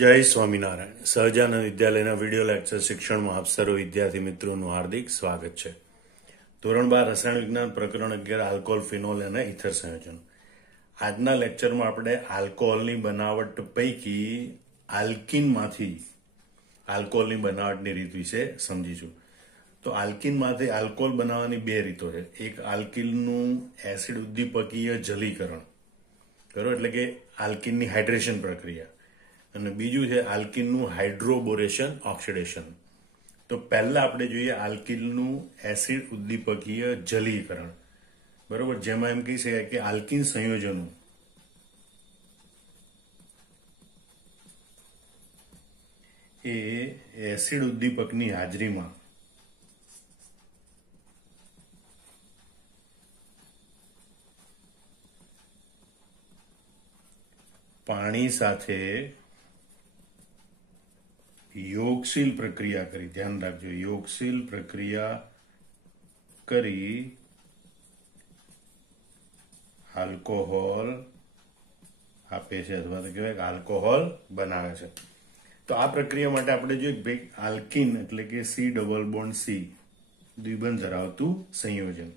જય સ્વામિનારાયણ. સહજાનંદ વિદ્યાલયના video lecture શિક્ષણમાં આપ સર્વ વિદ્યાર્થી મિત્રોનું હાર્દિક સ્વાગત છે. ધોરણ 12 રસાયણ વિજ્ઞાન પ્રકરણ 11 આલ્કોહોલ, ફિનોલ અને ઇથર સંયોજન. આજના લેક્ચરમાં આપણે આલ્કોહોલની બનાવટ પૈકી આલ્કીનમાંથી આલ્કોહોલની બનાવટની રીત વિશે સમજીશું. તો આલ્કીનમાંથી આલ્કોહોલ બનાવવાની બે રીતો છે. એક આલ્કીનનું એસિડ ઉદ્દીપકીય જલીકરણ, બરોબર, એટલે કે આલ્કીનની હાઇડ્રેશન પ્રક્રિયા, અને બીજું છે આલ્કીનનું હાઇડ્રોબોરેશન ઓક્સિડેશન. તો પહેલા આપણે જોઈએ આલ્કીનનું એસિડ ઉદ્દીપકીય જલીકરણ, બરોબર, જેમાં એમ કહી શકાય કે આલ્કીન સંયોજનો એ એસિડ ઉદ્દીપકની હાજરીમાં પાણી સાથે યોગશીલ પ્રક્રિયા કરી, ધ્યાન રાખજો, યોગશીલ પ્રક્રિયા કરી આલ્કોહોલ આપે છે, અથવા તો કહેવાય આલ્કોહોલ બનાવે છે. તો આ પ્રક્રિયા માટે આપણે જોઈએ ભાઈ આલ્કીન એટલે કે સી ડબલ બોન્ડ સી દ્વિબંધ ધરાવતું સંયોજન,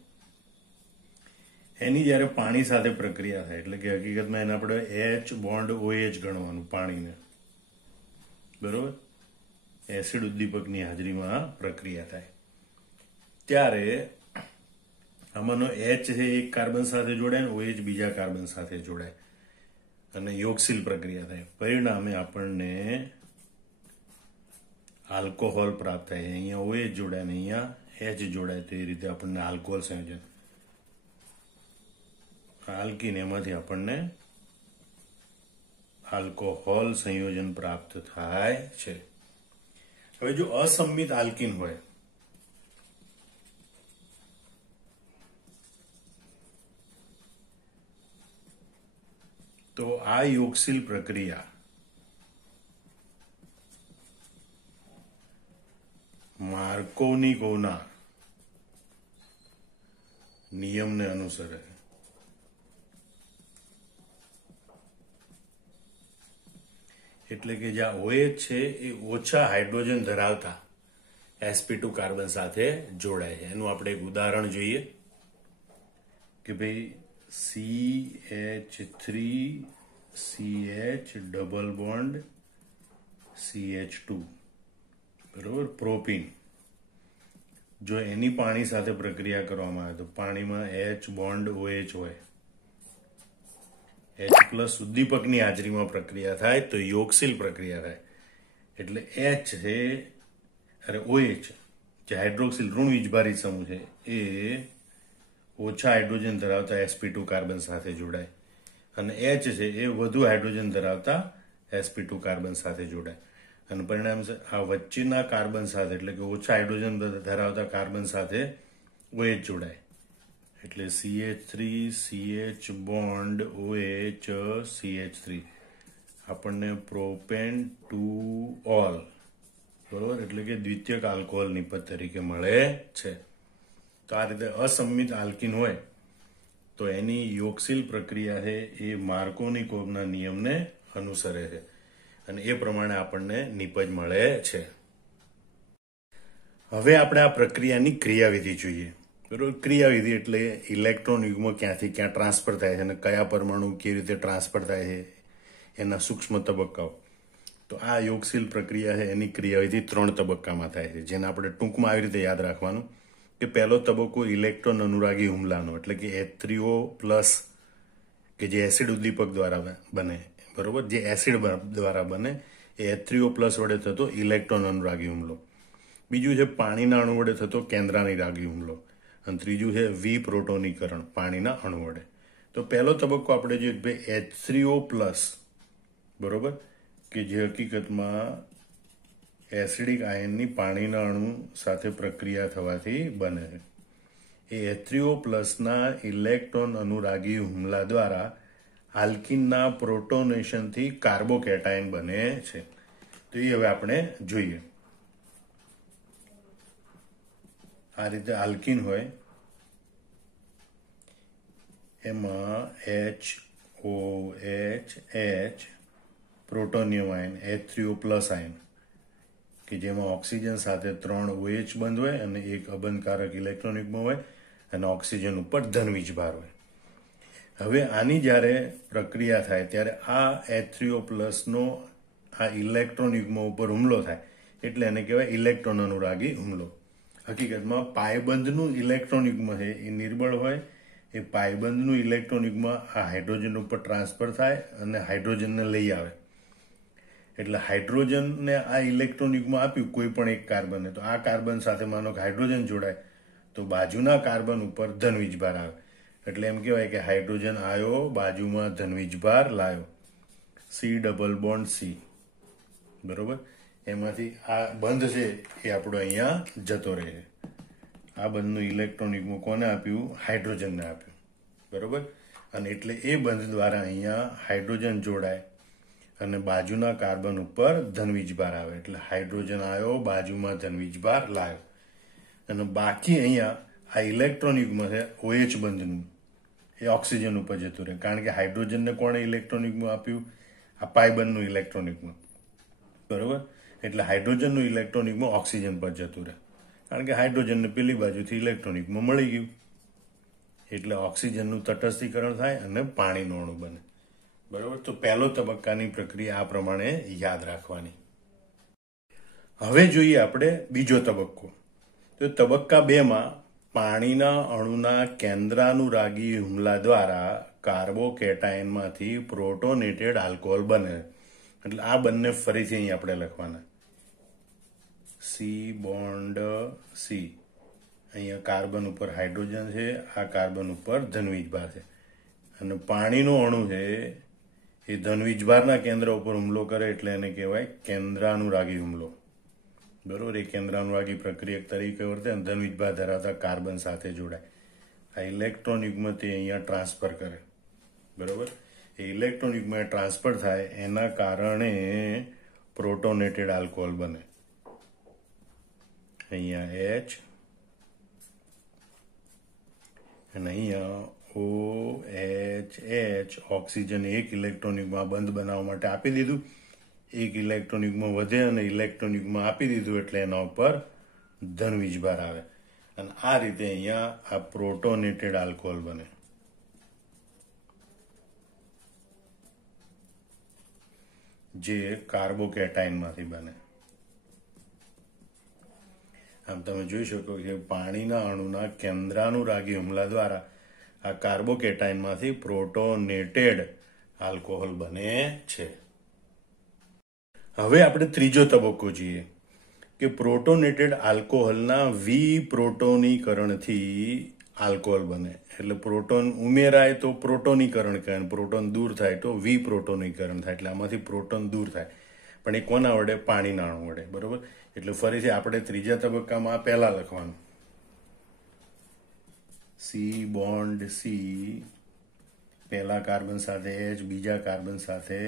એની જયારે પાણી સાથે પ્રક્રિયા થાય, એટલે કે હકીકતમાં એને આપણે એચ બોન્ડ ઓએચ ગણવાનું પાણીને, બરોબર, એસિડ ઉદ્દીપકની હાજરીમાં પ્રક્રિયા થાય ત્યારે આમાંનો એચ છે એક કાર્બન સાથે જોડાય ને ઓએચ બીજા કાર્બન સાથે જોડાય અને યોગશીલ પ્રક્રિયા થાય. પરિણામે આપણને આલ્કોહોલ પ્રાપ્ત થાય. અહીંયા ઓએચ જોડાય ને અહીંયા એચ જોડાય, તો એ રીતે આપણને આલ્કોહોલ સંયોજન, આલ્કીન, એમાંથી આપણને આલ્કોહોલ સંયોજન પ્રાપ્ત થાય છે. હવે જો અસંમિત આલ્કીન હોય તો આ યોગશીલ પ્રક્રિયા માર્કોનિકોવના નિયમને અનુસરે. એટલે કે જ્યાં OH છે એ ઓછા હાઇડ્રોજન ધરાવતા sp2 કાર્બન સાથે જોડાય છે. એનું આપણે એક ઉદાહરણ જોઈએ કે ભાઈ CH3CH ડબલ બોન્ડ CH2, બરોબર, પ્રોપીન. જો એની પાણી સાથે પ્રક્રિયા કરવામાં આવે તો પાણીમાં H બોન્ડ OH હોય, H પ્લસ ઉદ્દીપકની હાજરીમાં પ્રક્રિયા થાય તો યોગશીલ પ્રક્રિયા થાય. એટલે H છે અરે OH જે હાઇડ્રોક્સિલ ઋણ વીજભારિત સમૂહ છે એ ઓછા હાઇડ્રોજન ધરાવતા sp2 કાર્બન સાથે જોડાય અને H છે એ વધુ હાઇડ્રોજન ધરાવતા sp2 કાર્બન સાથે જોડાય અને પરિણામ છે આ વચ્ચેના કાર્બન સાથે, એટલે કે ઓછા હાઇડ્રોજન ધરાવતા કાર્બન સાથે OH જોડાય. એટલે CH3CH બોન્ડ OH CH3 આપણને પ્રોપેન 2 ઓલ, બરોબર, એટલે કે દ્વિતીયક આલ્કોહોલ નિપજ તરીકે મળે છે. તો આ રીતે અસંમિત આલ્કીન હોય તો એની યોગશીલ પ્રક્રિયા છે એ માર્કોનિકોવના નિયમને અનુસરે છે અને એ પ્રમાણે આપણને નિપજ મળે છે. હવે આપણે આ પ્રક્રિયાની ક્રિયાવિધિ જોઈએ, બરોબર. ક્રિયાવિધિ એટલે ઇલેક્ટ્રોન યુગ્મ ક્યાંથી ક્યાં ટ્રાન્સફર થાય છે અને કયા પરમાણુ કેવી રીતે ટ્રાન્સફર થાય છે એના સૂક્ષ્મ તબક્કાઓ. તો આ યોગશીલ પ્રક્રિયા છે એની ક્રિયાવિધિ 3 તબક્કામાં થાય છે, જેને આપણે ટૂંકમાં આવી રીતે યાદ રાખવાનું કે પહેલો તબક્કો ઇલેક્ટ્રોન અનુરાગી હુમલાનો, એટલે કે H3O પ્લસ કે જે એસિડ ઉદ્દીપક દ્વારા બને, બરોબર, જે એસિડ દ્વારા બને એ H3O પ્લસ વડે થતો ઇલેક્ટ્રોન અનુરાગી હુમલો. બીજું છે પાણીના અણુ વડે થતો કેન્દ્રાનુરાગી હુમલો અને ત્રીજું છે વિપ્રોટોનીકરણ પાણીના અણુ વડે. તો પહેલો તબક્કો આપણે જોઈએ H3O પ્લસ, બરોબર, કે જે હકીકતમાં એસિડિક આયનની પાણીના અણુ સાથે પ્રક્રિયા થવાથી બને છે. એ H3O પ્લસના ઇલેક્ટ્રોન અનુરાગી હુમલા દ્વારા આલ્કીનના પ્રોટોનેશનથી કાર્બોકેટાયન બને છે. તો એ હવે આપણે જોઈએ. આ રીતે આલ્કીન હોય એમાં HOH પ્રોટોનિયમ આયન H3O+ આયન કે જેમાં ઓક્સિજન સાથે 3 OH બંધ હોય અને એક અબંધકારક ઇલેક્ટ્રોન યુગ્મ હોય અને ઓક્સિજન ઉપર ધન વીજભાર હોય. હવે આની જ્યારે પ્રક્રિયા થાય ત્યારે આ H3O+ નો આ ઇલેક્ટ્રોન યુગ્મ ઉપર હુમલો થાય એટલે એને કહેવાય ઇલેક્ટ્રોન અનુરાગી હુમલો. હકીકતમાં પાયબંધનું ઇલેક્ટ્રોન યુગ્મ છે એ નિર્બળ હોય. એ પાયબંધનું ઇલેક્ટ્રોન યુગ્મ આ હાઇડ્રોજન ઉપર ટ્રાન્સફર થાય અને હાઇડ્રોજનને લઈ આવે. એટલે હાઇડ્રોજનને આ ઇલેક્ટ્રોન યુગ્મ આપ્યું કોઈ પણ એક કાર્બને, તો આ કાર્બન સાથે માનો કે હાઇડ્રોજન જોડાય તો બાજુના કાર્બન ઉપર ધન વીજભાર આવે. એટલે એમ કહેવાય કે હાઇડ્રોજન આયો, બાજુમાં ધન વીજભાર લાયો, C+C. બરોબર. એમાંથી આ બંધ છે એ આપણો અહીંયા જતો રહે છે. આ બંધનું ઇલેક્ટ્રોન યુગ્મ કોને આપ્યું? હાઇડ્રોજનને આપ્યું. બરોબર. અને એટલે એ બંધ દ્વારા અહીંયા હાઇડ્રોજન જોડાય અને બાજુના કાર્બન ઉપર ધન વીજભાર આવે. એટલે હાઇડ્રોજન આવ્યો, બાજુમાં ધન વીજભાર લાવ્યો. અને બાકી અહીંયા આ ઇલેક્ટ્રોન યુગ્મ છે OH બંધનું, એ ઓક્સિજન ઉપર જતું રહે. કારણ કે હાઇડ્રોજનને કોણે ઇલેક્ટ્રોન યુગ્મ આપ્યું? આ પાયબંધનું ઇલેક્ટ્રોન યુગ્મ. બરોબર. એટલે હાઇડ્રોજનનું ઇલેક્ટ્રોન યુગ્મ ઓક્સિજન પર જતું રહે. કારણ કે હાઇડ્રોજનને પેલી બાજુથી ઇલેક્ટ્રોન યુગ્મ મળી ગયું. એટલે ઓક્સિજનનું તટસ્થીકરણ થાય અને પાણીનો અણુ બને. બરોબર. તો પહેલો તબક્કાની પ્રક્રિયા આ પ્રમાણે યાદ રાખવાની. હવે જોઈએ આપણે બીજો તબક્કો. તો તબક્કા 2માં પાણીના અણુના કેન્દ્રાનુરાગી હુમલા દ્વારા કાર્બોકેટાયનમાંથી પ્રોટોનેટેડ આલ્કોહોલ બને. એટલે આ બંને ફરીથી અહીં આપણે લખવાના. C+C. અહીંયા કાર્બન ઉપર હાઇડ્રોજન છે, આ કાર્બન ઉપર ધન વીજભાર છે. અને પાણીનો અણુ છે એ ધન વીજભારના કેન્દ્ર ઉપર હુમલો કરે એટલે એને કહેવાય કેન્દ્રાનુરાગી હુમલો. બરોબર. એ કેન્દ્રાનુરાગી પ્રક્રિયક તરીકે વર્તે અને ધન વીજભાર ધરાવતા કાર્બન સાથે જોડાય. આ ઇલેક્ટ્રોન યુગ્મ તે અહીંયા ટ્રાન્સફર કરે. બરોબર. એ ઇલેક્ટ્રોન યુગ્મ ટ્રાન્સફર થાય એના કારણે પ્રોટોનેટેડ આલ્કોહોલ બને. અહીંયા H અને અહીંયા OH. ઓક્સિજન એક ઇલેક્ટ્રોન યુગ્મ બંધ બનાવવા માટે આપી દીધું. એક ઇલેક્ટ્રોન યુગ્મ વધે અને ઇલેક્ટ્રોન યુગ્મ આપી દીધું એટલે એના ઉપર ધન વીજભાર આવે. અને આ રીતે અહીંયા આ પ્રોટોનેટેડ આલ્કોહોલ બને. જે કાર્બોકેટાયનમાંથી બને. આમ તમે જોઈ શકો કે પાણીના અણુના કેન્દ્રાનુરાગી હુમલા દ્વારા આ કાર્બોકેટાયનમાંથી પ્રોટોનેટેડ આલ્કોહોલ બને છે. હવે આપણે ત્રીજો તબક્કો જોઈએ કે પ્રોટોનેટેડ આલ્કોહોલના વિપ્રોટોનીકરણથી આલ્કોહોલ બને. એટલે પ્રોટોન ઉમેરાય તો પ્રોટોનીકરણ કહે, પ્રોટોન દૂર થાય તો વિપ્રોટોનીકરણ થાય. એટલે આમાંથી પ્રોટોન દૂર થાય. પણ એ કોના વડે? પાણીના અણુ વડે. બરોબર. એટલે ફરીથી આપણે ત્રીજા તબક્કામાં પહેલા લખવાનું C+C. પહેલા કાર્બન સાથે H, બીજા કાર્બન સાથે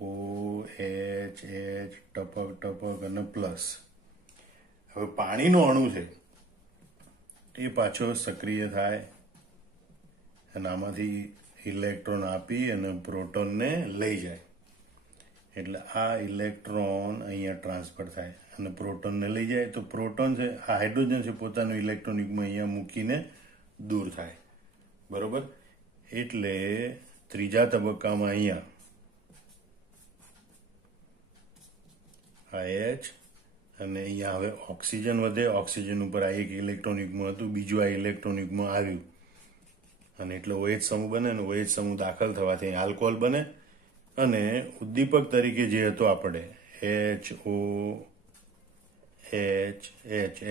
OH, ટપક ટપક અને પ્લસ. હવે પાણીનો અણુ છે એ પાછો સક્રિય થાય અને આમાંથી ઇલેક્ટ્રોન આપી અને પ્રોટોનને લઈ જાય. એટલે આ ઇલેક્ટ્રોન અહીંયા ટ્રાન્સફર થાય અને પ્રોટોનને લઈ જાય. તો પ્રોટોન છે આ હાઇડ્રોજન છે પોતાનું ઇલેક્ટ્રોન યુગ્મ અહીંયા મૂકીને દૂર થાય. બરોબર. એટલે ત્રીજા તબક્કામાં અહીંયા આ H અને અહીંયા હવે ઓક્સિજન વધે. ઓક્સિજન ઉપર આ એક ઇલેક્ટ્રોન યુગ્મ હતું, બીજું આ ઇલેક્ટ્રોન યુગ્મ આવ્યું અને એટલે OH સમૂહ બને અને OH સમૂહ દાખલ થવાથી અહીં આલ્કોહોલ બને. અને ઉદ્દીપક તરીકે જે હતો આપણે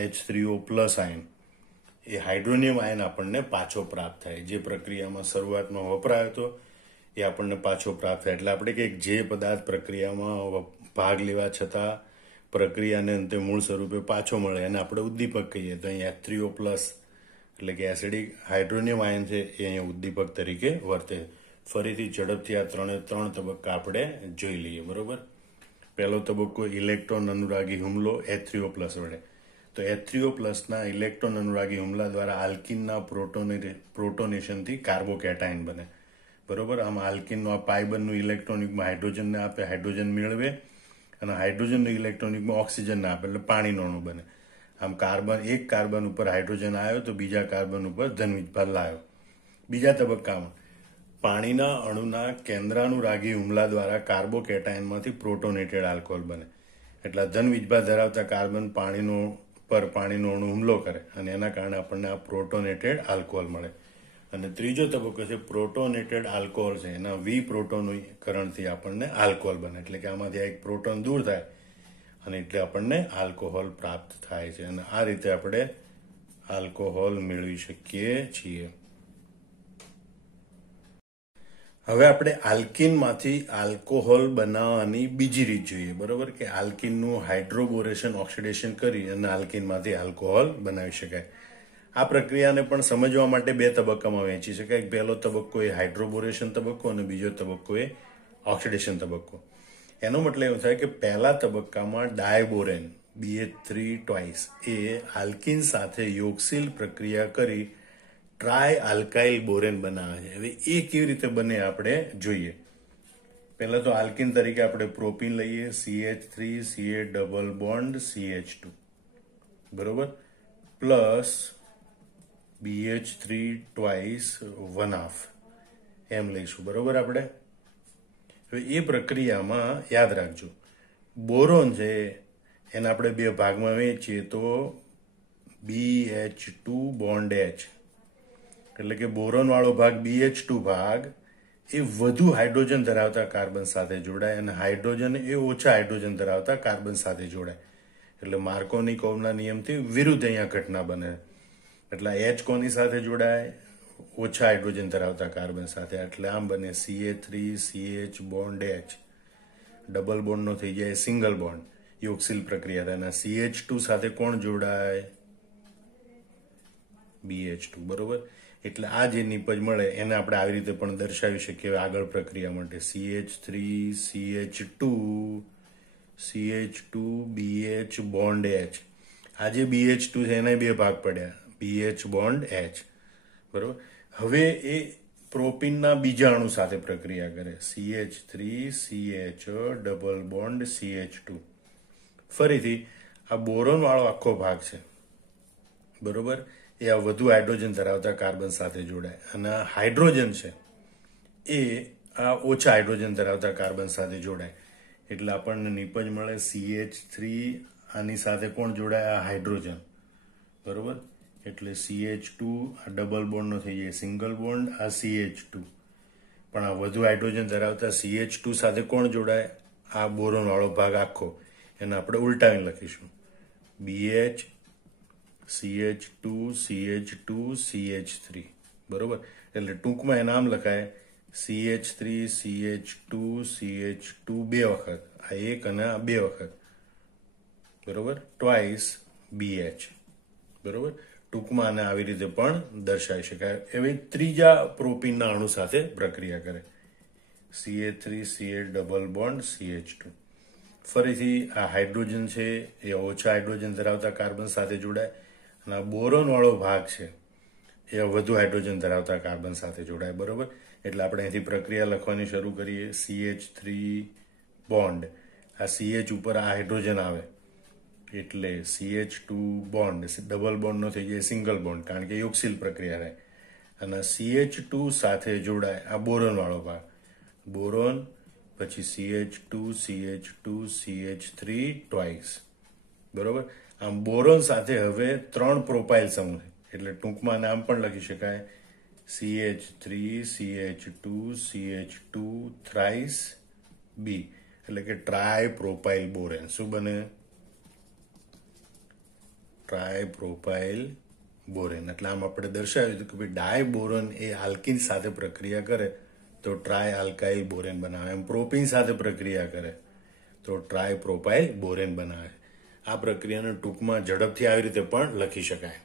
H3O+ આયન, એ હાઇડ્રોનિયમ આયન આપણને પાછો પ્રાપ્ત થાય. જે પ્રક્રિયામાં શરૂઆતમાં વપરાયો હતો એ આપણને પાછો પ્રાપ્ત થાય. એટલે આપણે કે જે પદાર્થ પ્રક્રિયામાં ભાગ લેવા છતાં પ્રક્રિયાને અંતે મૂળ સ્વરૂપે પાછો મળે એને આપણે ઉદ્દીપક કહીએ. તો અહીં H3O+ એટલે કે એસિડિક હાઇડ્રોનિયમ આયન છે એ અહીંયા ઉદ્દીપક તરીકે વર્તે. ફરીથી ઝડપથી આ ત્રણ તબક્કા આપણે જોઈ લઈએ. બરોબર. પહેલો તબક્કો ઇલેક્ટ્રોન અનુરાગી હુમલો H3O+ વડે. તો H3O+ ના ઇલેક્ટ્રોન અનુરાગી હુમલા દ્વારા આલ્કિનના પ્રોટોનેશનથી કાર્બોકેટાયન બને. બરોબર. આમ આલ્કીનનો આ પાઈ બંધનું ઇલેક્ટ્રોન યુગ્મ હાઇડ્રોજનને આપે, હાઇડ્રોજન મેળવે, અને હાઇડ્રોજનનું ઇલેક્ટ્રોન યુગ્મ ઓક્સિજનને આપે, એટલે પાણીનો અણુ બને. આમ એક કાર્બન ઉપર હાઇડ્રોજન આવ્યો તો બીજા કાર્બન ઉપર ધનવીજભાર લાવ્યો. બીજા તબક્કામાં પાણીના અણુના કેન્દ્રાનુરાગી હુમલા દ્વારા કાર્બોકેટાયનમાંથી પ્રોટોનેટેડ આલ્કોહોલ બને. એટલે ધનવીજભાર ધરાવતા કાર્બન પાણીનો અણુ હુમલો કરે અને એના કારણે આપણને આ પ્રોટોનેટેડ આલ્કોહોલ મળે. અને ત્રીજો તબક્કો છે પ્રોટોનેટેડ આલ્કોહોલ છે, એના વિપ્રોટોનીકરણથી આપણને આલ્કોહોલ બને. એટલે કે આમાંથી એક પ્રોટોન દૂર થાય અને એટલે આપણને આલ્કોહોલ પ્રાપ્ત થાય છે. અને આ રીતે આપણે આલ્કોહોલ મેળવી શકીએ છીએ. હવે આપણે આલ્કીનમાંથી આલ્કોહોલ બનાવવાની બીજી રીત જોઈએ. બરોબર, કે આલ્કીનનું હાઇડ્રોબોરેશન ઓક્સિડેશન કરી અને આલ્કીનમાંથી આલ્કોહોલ બનાવી શકાય. આ પ્રક્રિયાને પણ સમજવા માટે બે તબક્કામાં વહેંચી શકાય. પહેલો તબક્કો એ હાઇડ્રોબોરેશન તબક્કો અને બીજો તબક્કો એ ઓક્સિડેશન તબક્કો. એનો મતલબ એવું થાય કે પહેલા તબક્કામાં ડાયબોરેન BH3 ટ્વાઇસ એ આલ્કીન સાથે યોગશીલ પ્રક્રિયા કરી ટ્રાય આલ્કાઇલ બોરેન બનાવે છે. હવે એ કેવી રીતે બને આપણે જોઈએ. પહેલા તો આલ્કીન તરીકે આપણે પ્રોપીન લઈએ, CH3 CA double bond CH2, બરોબર, પ્લસ BH3 ટ્વાઇસ 1/2 એમ લઈશું. બરોબર. આપણે હવે એ પ્રક્રિયામાં યાદ રાખજો, બોરોન છે એને આપણે બે ભાગમાં વહેંચીએ તો BH2 બોન્ડ H, એટલે કે બોરોન વાળો ભાગ BH2 ભાગ એ વધુ હાઇડ્રોજન ધરાવતા કાર્બન સાથે જોડાય અને હાઇડ્રોજન એ ઓછા હાઇડ્રોજન ધરાવતા કાર્બન સાથે જોડાય. એટલે માર્કોનિકોવના નિયમથી વિરુદ્ધ અહીંયા ઘટના બને. એટલે H કોની સાથે જોડાય? ઓછા હાઇડ્રોજન ધરાવતા કાર્બન સાથે. એટલે આમ બને CA3 CH bond H, double બોન્ડનો થઈ જાય સિંગલ બોન્ડ, યોગશીલ પ્રક્રિયા થાય. અને CH2 સાથે કોણ જોડાય? BH2. બરોબર. એટલે આ જે નિપજ મળે એને આપણે આવી રીતે પણ દર્શાવી શકીએ આગળ પ્રક્રિયા માટે. CH3 CH2 BH bond H. આ જે BH2 છે એના બે ભાગ પડ્યા, BH બોન્ડ H. બરોબર. હવે એ પ્રોપીનના બીજા અણુ સાથે પ્રક્રિયા કરે, CH3 CH double bond CH2. ફરીથી આ બોરોન વાળો આખો ભાગ છે, બરોબર, એ આ વધુ હાઇડ્રોજન ધરાવતા કાર્બન સાથે જોડાય. અને હાઇડ્રોજન છે એ આ ઓછા હાઇડ્રોજન ધરાવતા કાર્બન સાથે જોડાય. એટલે આપણને નિપજ મળે CH3, આની સાથે કોણ જોડાય? આ હાઇડ્રોજન, બરોબર. એટલે CH2 આ ડબલ બોન્ડનો થઈ જાય સિંગલ બોન્ડ, આ CH2. પણ આ વધુ હાઇડ્રોજન ધરાવતા CH2 સાથે કોણ જોડાય? આ બોરોન વાળો ભાગ આખો, એને આપણે ઉલટાવીને લખીશું BH CH2 CH2 CH3, બરોબર. એટલે ટૂંકમાં એનું નામ લખાય CH3 CH2 CH2 બે વખત, આ એક અને આ બે વખત, બરોબર, ટ્વાઇસ BH, બરોબર. ટૂંકમાં આને આવી રીતે પણ દર્શાવી શકાય. હવે ત્રીજા પ્રોપીનના અણુ સાથે પ્રક્રિયા કરે, CH3 CH double bond CH2. ફરીથી આ હાઇડ્રોજન છે એ ઓછા હાઇડ્રોજન ધરાવતા કાર્બન સાથે જોડાય અને આ બોરોન વાળો ભાગ છે એ વધુ હાઇડ્રોજન ધરાવતા કાર્બન સાથે જોડાય, બરોબર. એટલે આપણે અહીંથી પ્રક્રિયા લખવાની શરૂ કરીએ. CH3 બોન્ડ, આ CH ઉપર આ હાઇડ્રોજન આવે એટલે CH2 બોન્ડ, ડબલ બોન્ડનો થઈ જાય સિંગલ બોન્ડ, કારણ કે યોગશીલ પ્રક્રિયા થાય. અને CH2 સાથે જોડાય આ બોરોન વાળો ભાગ, બોરોન, પછી CH2 CH3 ટ્વાઇસ, બરોબર. આમ બોરોન સાથે હવે 3 પ્રોપાઇલ સમૂહ, એટલે ટૂંકમાં નામ પણ લખી શકાય CH3 CH2 થ્રાઇસ B, એટલે કે ટ્રાય પ્રોપાઇલ બોરેન. શું બને? Tri propyl borane. એટલે આમ આપણે દર્શાવ્યું હતું કે ભાઈ ડાય બોરોન એ આલ્કીન સાથે પ્રક્રિયા કરે તો ટ્રાય આલ્કાઇલ બોરેન બનાવે. એમ પ્રોપીન સાથે પ્રક્રિયા કરે તો ટ્રાય પ્રોપાઇલ બોરેન બનાવે. આ પ્રક્રિયાને ટૂંકમાં ઝડપથી આવી રીતે પણ લખી શકાય.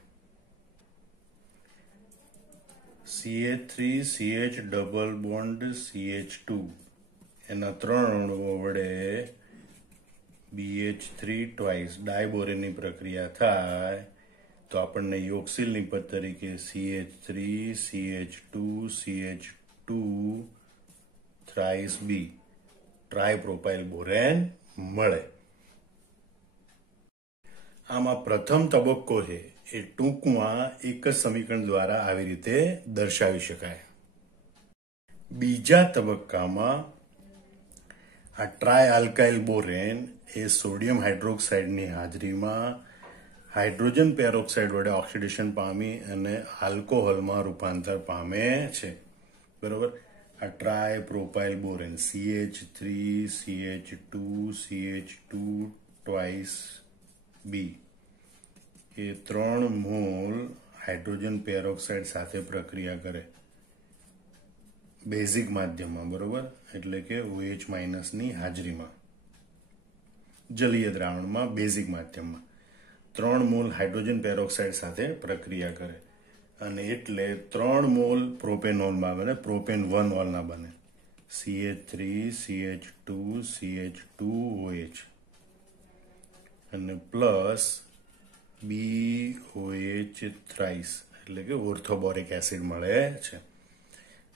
CH3 CH double bond CH2 એના 3 અણુઓ વડે BH3 ટ્વાઇસ ડાયબોરેનની પ્રક્રિયા થાય તો આપણને યોગશીલ નિપજ તરીકે CH3 CH2 CH 2 B ટ્રાયપ્રોપાઇલ Warren મળે. આમાં પ્રથમ તબક્કો છે એ ટૂંકમાં એક જ સમીકરણ દ્વારા આવી રીતે દર્શાવી શકાય. બીજા તબક્કામાં આ ટ્રાય આલ્કાઇલ બોરેન એ સોડિયમ હાઇડ્રોક્સાઇડની હાજરીમાં હાઇડ્રોજન પેરોક્સાઇડ વડે ઓક્સિડેશન પામી અને આલ્કોહોલમાં રૂપાંતર પામે છે. બરોબર. આ tri propyl borane CH3 CH2 CH2 twice B એ 3 મોલ હાઇડ્રોજન પેરોક્સાઇડ સાથે પ્રક્રિયા કરે બેઝિક માધ્યમમાં. બરોબર. એટલે કે OH- ની હાજરીમાં જલીય દ્રાવણમાં બેઝિક માધ્યમમાં 3 મોલ હાઇડ્રોજન પેરોક્સાઇડ સાથે પ્રક્રિયા કરે અને એટલે 3 મોલ પ્રોપેનોલ બને, પ્રોપેન 1 ઓલ ના બને. CH3 CH2 CH2OH અને પ્લસ BOH થ્રાઇસ એટલે કે ઓર્થોબોરિક એસિડ મળે છે.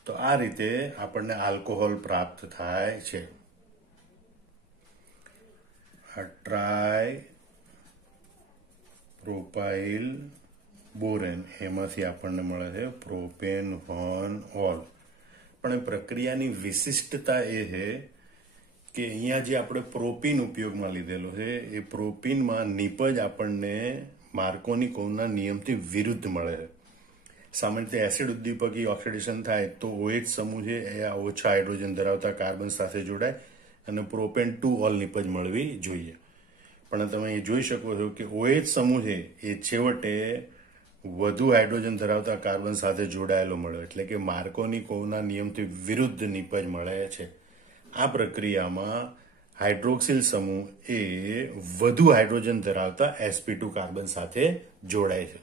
તો આ રીતે આપણને આલ્કોહોલ પ્રાપ્ત થાય છે. આ ટ્રાય પ્રોપાઇલ બોરેન એમાંથી આપણને મળે છે પ્રોપેન 1 ઓલ. પણ એ પ્રક્રિયાની વિશિષ્ટતા એ છે કે અહીંયા જે આપણે પ્રોપીન ઉપયોગમાં લીધેલો છે એ પ્રોપીનમાં નિપજ આપણને માર્કોની નિયમથી વિરુદ્ધ મળે છે. સામાન્ય રીતે એસિડ ઉદ્દીપકી ઓક્સિડેશન થાય તો OH સમૂહ છે એ ઓછા હાઇડ્રોજન ધરાવતા કાર્બન સાથે જોડાય અને પ્રોપેન 2 ઓલ નિપજ મળવી જોઈએ. પણ તમે એ જોઈ શકો છો કે OH સમૂહ છે એ છેવટે વધુ હાઇડ્રોજન ધરાવતા કાર્બન સાથે જોડાયેલો મળ્યો એટલે કે માર્કોની નિયમથી વિરુદ્ધ નિપજ મળે છે. આ પ્રક્રિયામાં હાઇડ્રોક્સિલ સમૂહ એ વધુ હાઇડ્રોજન ધરાવતા sp2 કાર્બન સાથે જોડાય છે.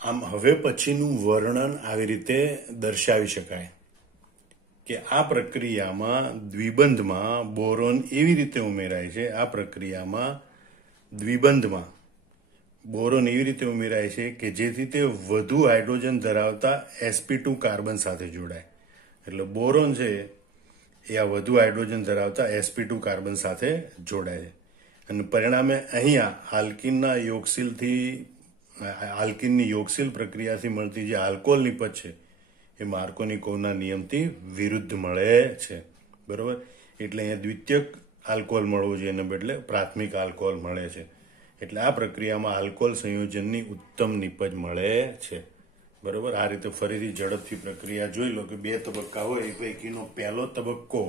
આમ હવે પછીનું વર્ણન આવી રીતે દર્શાવી શકાય કે આ પ્રક્રિયામાં દ્વિબંધમાં બોરોન એવી રીતે ઉમેરાય છે. આ પ્રક્રિયામાં દ્વિબંધમાં બોરોન એવી રીતે ઉમેરાય છે કે જેથી તે વધુ હાઇડ્રોજન ધરાવતા sp2 કાર્બન સાથે જોડાય. એટલે બોરોન છે એ આ વધુ હાઇડ્રોજન ધરાવતા sp2 કાર્બન સાથે જોડાય છે અને પરિણામે અહીંયા આલ્કીનની યોગશીલ પ્રક્રિયાથી મળતી જે આલ્કોહોલ નિપજ છે એ માર્કોની નિયમથી વિરુદ્ધ મળે છે. બરોબર. એટલે અહીંયા દ્વિતીયક આલ્કોહોલ મળવું જોઈએ એના બદલે પ્રાથમિક આલ્કોહોલ મળે છે. એટલે આ પ્રક્રિયામાં આલ્કોહોલ સંયોજનની ઉત્તમ નિપજ મળે છે. બરોબર. આ રીતે ફરીથી ઝડપથી પ્રક્રિયા જોઈ લો કે 2 તબક્કા હોય એ પૈકીનો પહેલો તબક્કો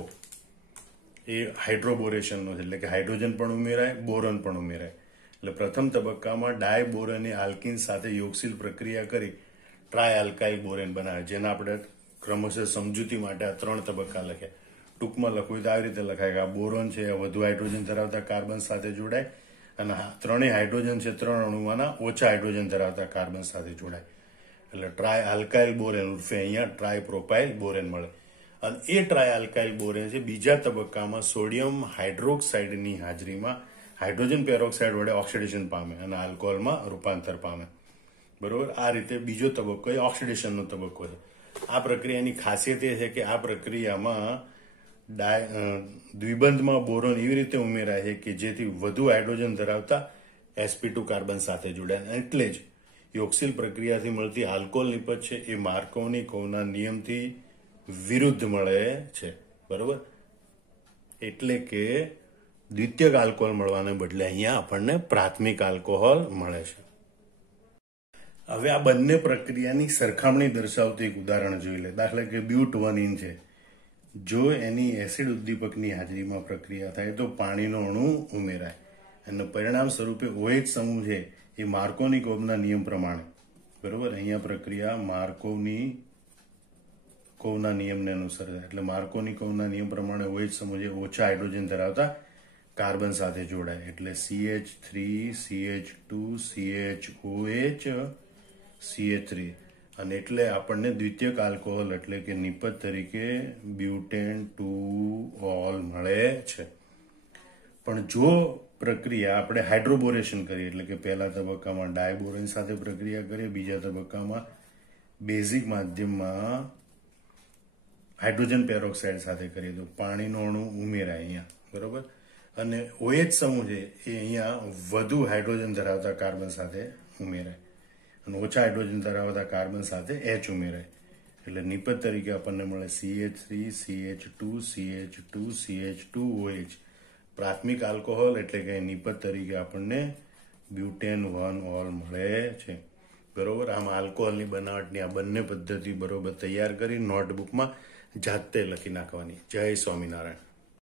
એ હાઇડ્રોબોરેશનનો છે એટલે કે હાઇડ્રોજન પણ ઉમેરાય, બોરોન પણ ઉમેરાય. એટલે પ્રથમ તબક્કામાં ડાયબોરોને આલ્કીન સાથે યોગશીલ પ્રક્રિયા કરી ટ્રાય આલ્કાઇલ બોરેન બનાવે, જેના આપણે ક્રમશઃ સમજૂતી માટે આ 3 તબક્કા લખ્યા. ટૂંકમાં લખવું તો આવી રીતે લખાય કે આ બોરોન છે વધુ હાઇડ્રોજન ધરાવતા કાર્બન સાથે જોડાય અને ત્રણેય હાઇડ્રોજન છે 3 અણુમાંના ઓછા હાઇડ્રોજન ધરાવતા કાર્બન સાથે જોડાય. એટલે ટ્રાય આલ્કાઇલ બોરેન ઉર્ફે અહીંયા ટ્રાય પ્રોપાઇલ બોરેન મળે. અને એ ટ્રાય આલ્કાઇલ બોરેન છે બીજા તબક્કામાં સોડિયમ હાઇડ્રોક્સાઇડની હાજરીમાં હાઇડ્રોજન પેરોક્સાઇડ વડે ઓક્સિડેશન પામે અને આલ્કોહોલમાં રૂપાંતર પામે. બરોબર. આ રીતે બીજો તબક્કો એ ઓક્સિડેશનનો તબક્કો છે. આ પ્રક્રિયાની ખાસિયત એ છે કે આ પ્રક્રિયામાં દ્વિબંધમાં બોરોન એવી રીતે ઉમેરાય છે કે જેથી વધુ હાઇડ્રોજન ધરાવતા sp2 કાર્બન સાથે જોડાય. એટલે જ યોગશીલ પ્રક્રિયાથી મળતી આલ્કોહોલ નિપજ છે એ માર્કોની નિયમથી વિરુદ્ધ મળે છે. બરોબર. એટલે કે દ્વિતીયક આલ્કોહોલ મળવાને બદલે અહીંયા આપણને પ્રાથમિક આલ્કોહોલ મળે છે. હવે આ બંને પ્રક્રિયાની સરખામણી દર્શાવતું એક ઉદાહરણ જોઈ લે. દાખલા કે બ્યુટ-1-ઈન છે. જો એની એસિડ ઉદ્દીપકની હાજરીમાં પ્રક્રિયા થાય તો પાણીનો અણુ ઉમેરાય અને પરિણામ સ્વરૂપે OH સમૂહ છે એ માર્કોની નિયમ પ્રમાણે, બરોબર, અહીંયા પ્રક્રિયા માર્કોની નિયમને અનુસરે. એટલે માર્કોની નિયમ પ્રમાણે OH સમૂહ છે ઓછા હાઇડ્રોજન ધરાવતા કાર્બન સાથે જોડાય. એટલે CH3 CH2 CHOH CH3 અને એટલે આપણને દ્વિતીયક આલ્કોહોલ એટલે કે નિપજ તરીકે બ્યુટેન 2 ઓલ મળે છે. પણ જો પ્રક્રિયા આપણે હાઇડ્રોબોરેશન કરીએ એટલે કે પહેલા તબક્કામાં ડાયબોરેન સાથે પ્રક્રિયા કરીએ, બીજા તબક્કામાં બેઝિક માધ્યમમાં હાઇડ્રોજન પેરોક્સાઇડ સાથે કરીએ તો પાણીનો અણુ ઉમેરાય અહીંયા, બરોબર. અને OH સમૂહ છે એ અહીંયા વધુ હાઇડ્રોજન ધરાવતા કાર્બન સાથે ઉમેરાય અને ઓછા હાઇડ્રોજન ધરાવતા કાર્બન સાથે H ઉમેરાય. એટલે નિપજ તરીકે આપણને મળે CH3 CH2 CH2 CH2OH. પ્રાથમિક આલ્કોહોલ એટલે કે નિપજ તરીકે આપણને બ્યુટેન 1 ઓલ મળે છે, બરોબર. આમ આલ્કોહોલની બનાવટની આ બંને પદ્ધતિ બરોબર તૈયાર કરી નોટબુકમાં જાતે લખી નાખવાની. જય સ્વામિનારાયણ.